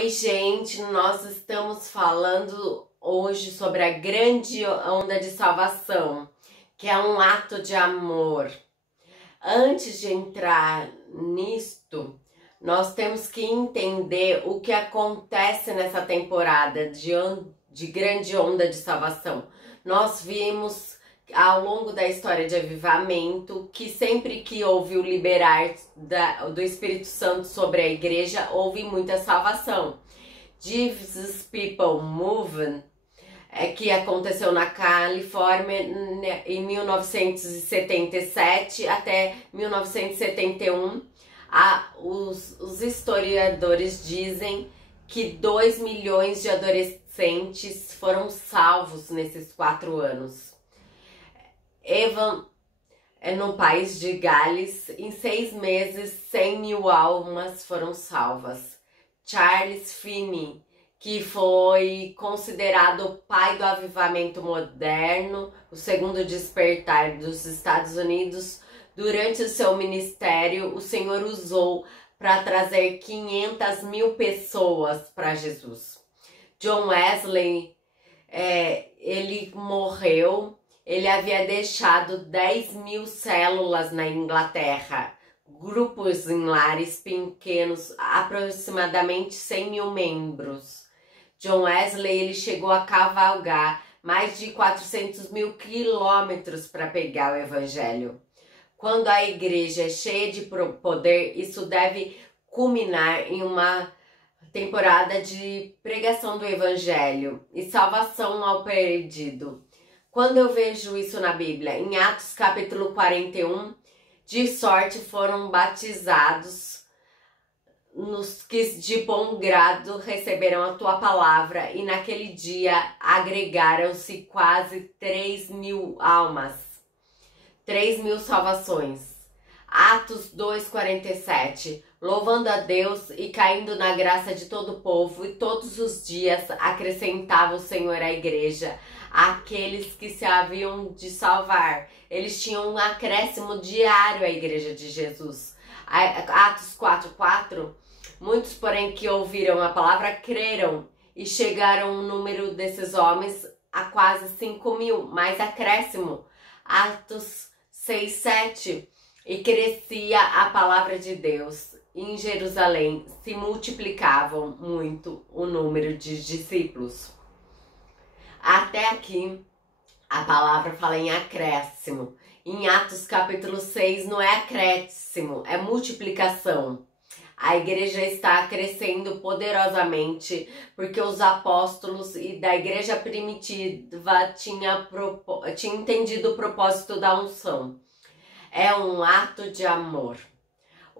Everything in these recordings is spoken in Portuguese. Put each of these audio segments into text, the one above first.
Oi, gente, nós estamos falando hoje sobre a grande onda de salvação, que é um ato de amor. Antes de entrar nisto, nós temos que entender o que acontece nessa temporada de grande onda de salvação. Nós vimos ao longo da história de avivamento que sempre que houve o liberar do Espírito Santo sobre a igreja, houve muita salvação. Jesus People Movement, que aconteceu na Califórnia em 1977 até 1971. Os historiadores dizem que 2 milhões de adolescentes foram salvos nesses 4 anos. No país de Gales, em 6 meses, 100 mil almas foram salvas. Charles Finney, que foi considerado o pai do avivamento moderno, o segundo despertar dos Estados Unidos, durante o seu ministério, o Senhor usou para trazer 500 mil pessoas para Jesus. John Wesley, ele morreu. Ele havia deixado 10 mil células na Inglaterra, grupos em lares pequenos, aproximadamente 100 mil membros. John Wesley, ele chegou a cavalgar mais de 400 mil quilômetros para pegar o evangelho. Quando a igreja é cheia de poder, isso deve culminar em uma temporada de pregação do evangelho e salvação ao perdido. Quando eu vejo isso na Bíblia, em Atos capítulo 41, de sorte foram batizados nos que de bom grado receberam a tua palavra, e naquele dia agregaram-se quase 3 mil almas, 3 mil salvações. Atos 2,47, louvando a Deus e caindo na graça de todo o povo, e todos os dias acrescentava o Senhor à igreja aqueles que se haviam de salvar. Eles tinham um acréscimo diário à igreja de Jesus. Atos 4,4, muitos, porém, que ouviram a palavra creram, e chegaram o número desses homens a quase 5 mil, mais acréscimo. Atos 6,7, e crescia a palavra de Deus. Em Jerusalém se multiplicavam muito o número de discípulos. Até aqui, a palavra fala em acréscimo. Em Atos capítulo 6 não é acréscimo, é multiplicação. A igreja está crescendo poderosamente porque os apóstolos e da igreja primitiva tinham entendido o propósito da unção. É um ato de amor.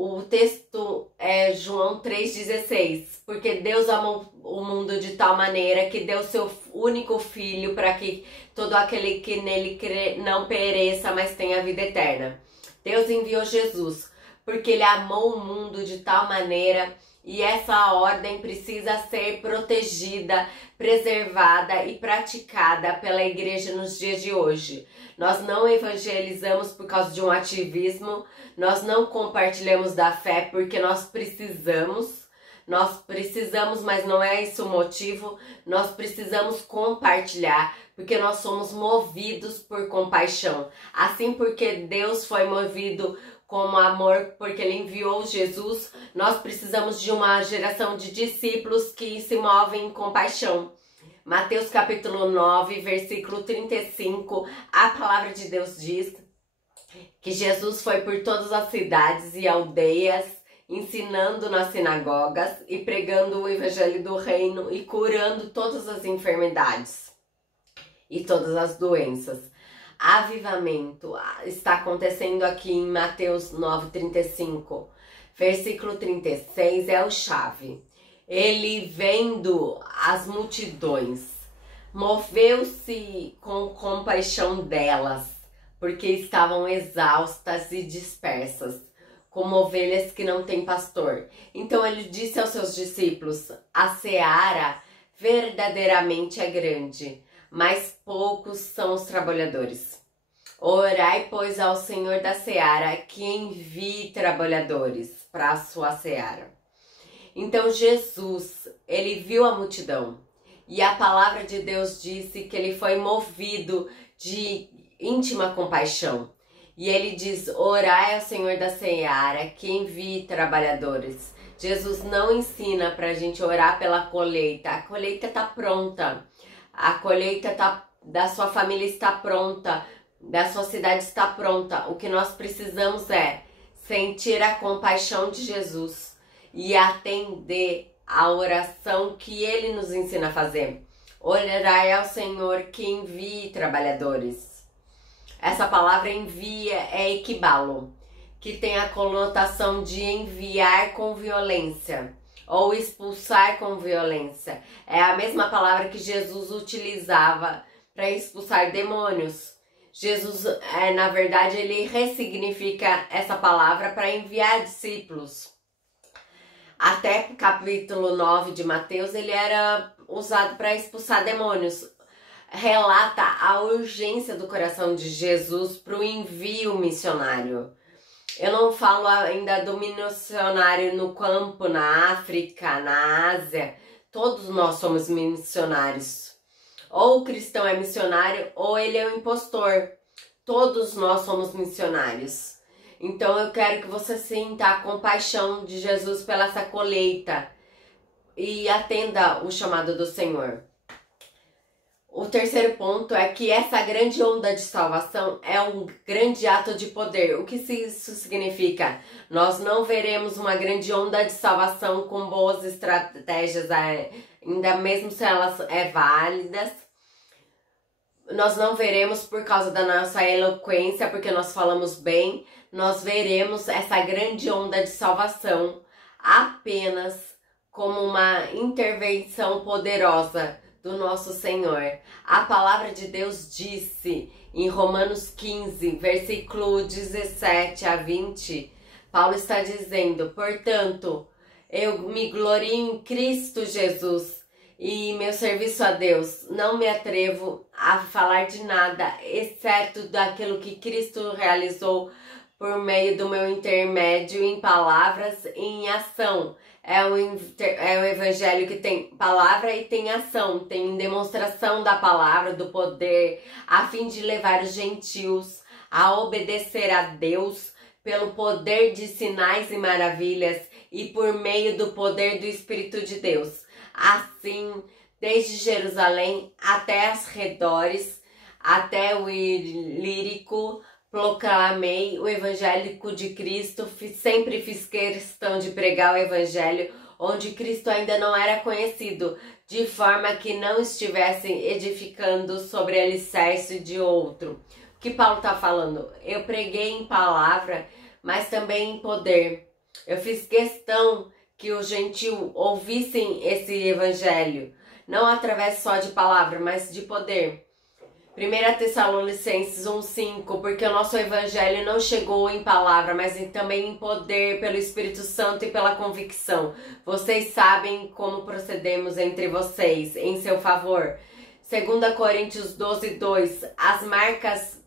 O texto é João 3,16, porque Deus amou o mundo de tal maneira que deu seu único filho para que todo aquele que nele crê não pereça, mas tenha vida eterna. Deus enviou Jesus, porque ele amou o mundo de tal maneira, e essa ordem precisa ser protegida, preservada e praticada pela igreja nos dias de hoje. Nós não evangelizamos por causa de um ativismo, nós não compartilhamos da fé porque nós precisamos, mas não é esse o motivo. Nós precisamos compartilhar porque nós somos movidos por compaixão. Assim, porque Deus foi movido como amor, porque ele enviou Jesus, nós precisamos de uma geração de discípulos que se movem em compaixão. Mateus capítulo 9, versículo 35, a palavra de Deus diz que Jesus foi por todas as cidades e aldeias, ensinando nas sinagogas e pregando o evangelho do reino e curando todas as enfermidades e todas as doenças. Avivamento está acontecendo aqui em Mateus 9,35. Versículo 36 é o chave. Ele, vendo as multidões, moveu-se com compaixão delas, porque estavam exaustas e dispersas, como ovelhas que não têm pastor. Então ele disse aos seus discípulos: a seara verdadeiramente é grande, mas poucos são os trabalhadores. Orai, pois, ao Senhor da seara que envie trabalhadores para a sua seara. Então Jesus, ele viu a multidão. E a palavra de Deus disse que ele foi movido de íntima compaixão. E ele diz: orai ao Senhor da seara, que envie trabalhadores. Jesus não ensina pra gente orar pela colheita. A colheita tá pronta. A colheita da sua família está pronta. Da sua cidade está pronta. O que nós precisamos é sentir a compaixão de Jesus e atender a oração que ele nos ensina a fazer. Orai ao Senhor que envie trabalhadores. Essa palavra envia é equibalo, que tem a conotação de enviar com violência ou expulsar com violência. É a mesma palavra que Jesus utilizava para expulsar demônios. Jesus, na verdade, ele ressignifica essa palavra para enviar discípulos. Até capítulo 9 de Mateus, ele era usado para expulsar demônios. Relata a urgência do coração de Jesus para o envio missionário. Eu não falo ainda do missionário no campo, na África, na Ásia. Todos nós somos missionários. Ou o cristão é missionário ou ele é um impostor. Todos nós somos missionários. Então eu quero que você sinta a compaixão de Jesus pela essa colheita e atenda o chamado do Senhor. O terceiro ponto é que essa grande onda de salvação é um grande ato de poder. O que isso significa? Nós não veremos uma grande onda de salvação com boas estratégias, ainda mesmo se elas válidas. Nós não veremos por causa da nossa eloquência, porque nós falamos bem. Nós veremos essa grande onda de salvação apenas como uma intervenção poderosa do nosso Senhor. A palavra de Deus disse em Romanos 15, versículo 17 a 20, Paulo está dizendo: portanto, eu me glorio em Cristo Jesus e meu serviço a Deus. Não me atrevo a falar de nada, exceto daquilo que Cristo realizou por meio do meu intermédio em palavras e em ação. É o evangelho que tem palavra e tem ação, tem demonstração da palavra, do poder, a fim de levar os gentios a obedecer a Deus pelo poder de sinais e maravilhas e por meio do poder do Espírito de Deus. Assim, desde Jerusalém até as redores, até o Ilírico, proclamei o evangelho de Cristo, sempre fiz questão de pregar o evangelho onde Cristo ainda não era conhecido, de forma que não estivessem edificando sobre alicerce de outro. O que Paulo está falando? Eu preguei em palavra, mas também em poder. Eu fiz questão que os gentios ouvissem esse evangelho, não através só de palavra, mas de poder. 1 Tessalonicenses 1,5, porque o nosso evangelho não chegou em palavra, mas também em poder pelo Espírito Santo e pela convicção. Vocês sabem como procedemos entre vocês, em seu favor. 2 Coríntios 12:2, as marcas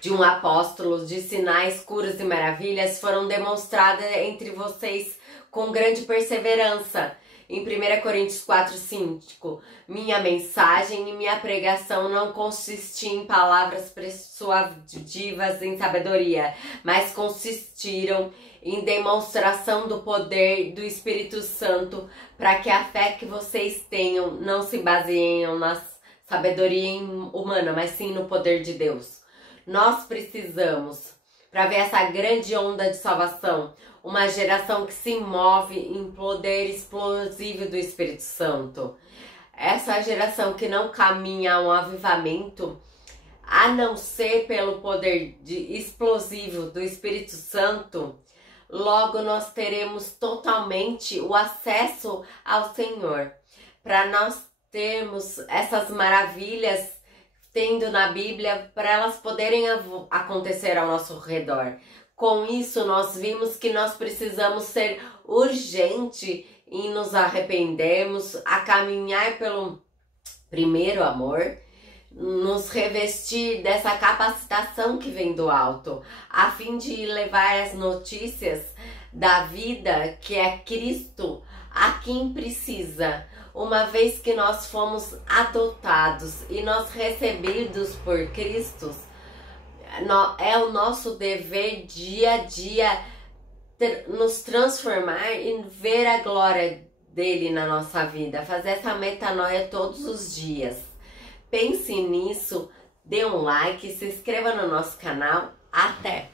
de um apóstolo, de sinais, curas e maravilhas foram demonstradas entre vocês com grande perseverança. Em 1 Coríntios 4:5, minha mensagem e minha pregação não consistiam em palavras persuasivas em sabedoria, mas consistiram em demonstração do poder do Espírito Santo, para que a fé que vocês tenham não se baseie na sabedoria humana, mas sim no poder de Deus. Nós precisamos, para ver essa grande onda de salvação, uma geração que se move em poder explosivo do Espírito Santo. Essa geração que não caminha a um avivamento, a não ser pelo poder explosivo do Espírito Santo, logo nós teremos totalmente o acesso ao Senhor. Para nós termos essas maravilhas tendo na Bíblia, para elas poderem acontecer ao nosso redor. Com isso, nós vimos que nós precisamos ser urgente em nos arrependermos, a caminhar pelo primeiro amor, nos revestir dessa capacitação que vem do alto, a fim de levar as notícias da vida, que é Cristo, a quem precisa, uma vez que nós fomos adotados e nós recebidos por Cristo. É o nosso dever dia a dia nos transformar e ver a glória dele na nossa vida, fazer essa metanoia todos os dias. Pense nisso, dê um like, se inscreva no nosso canal. Até!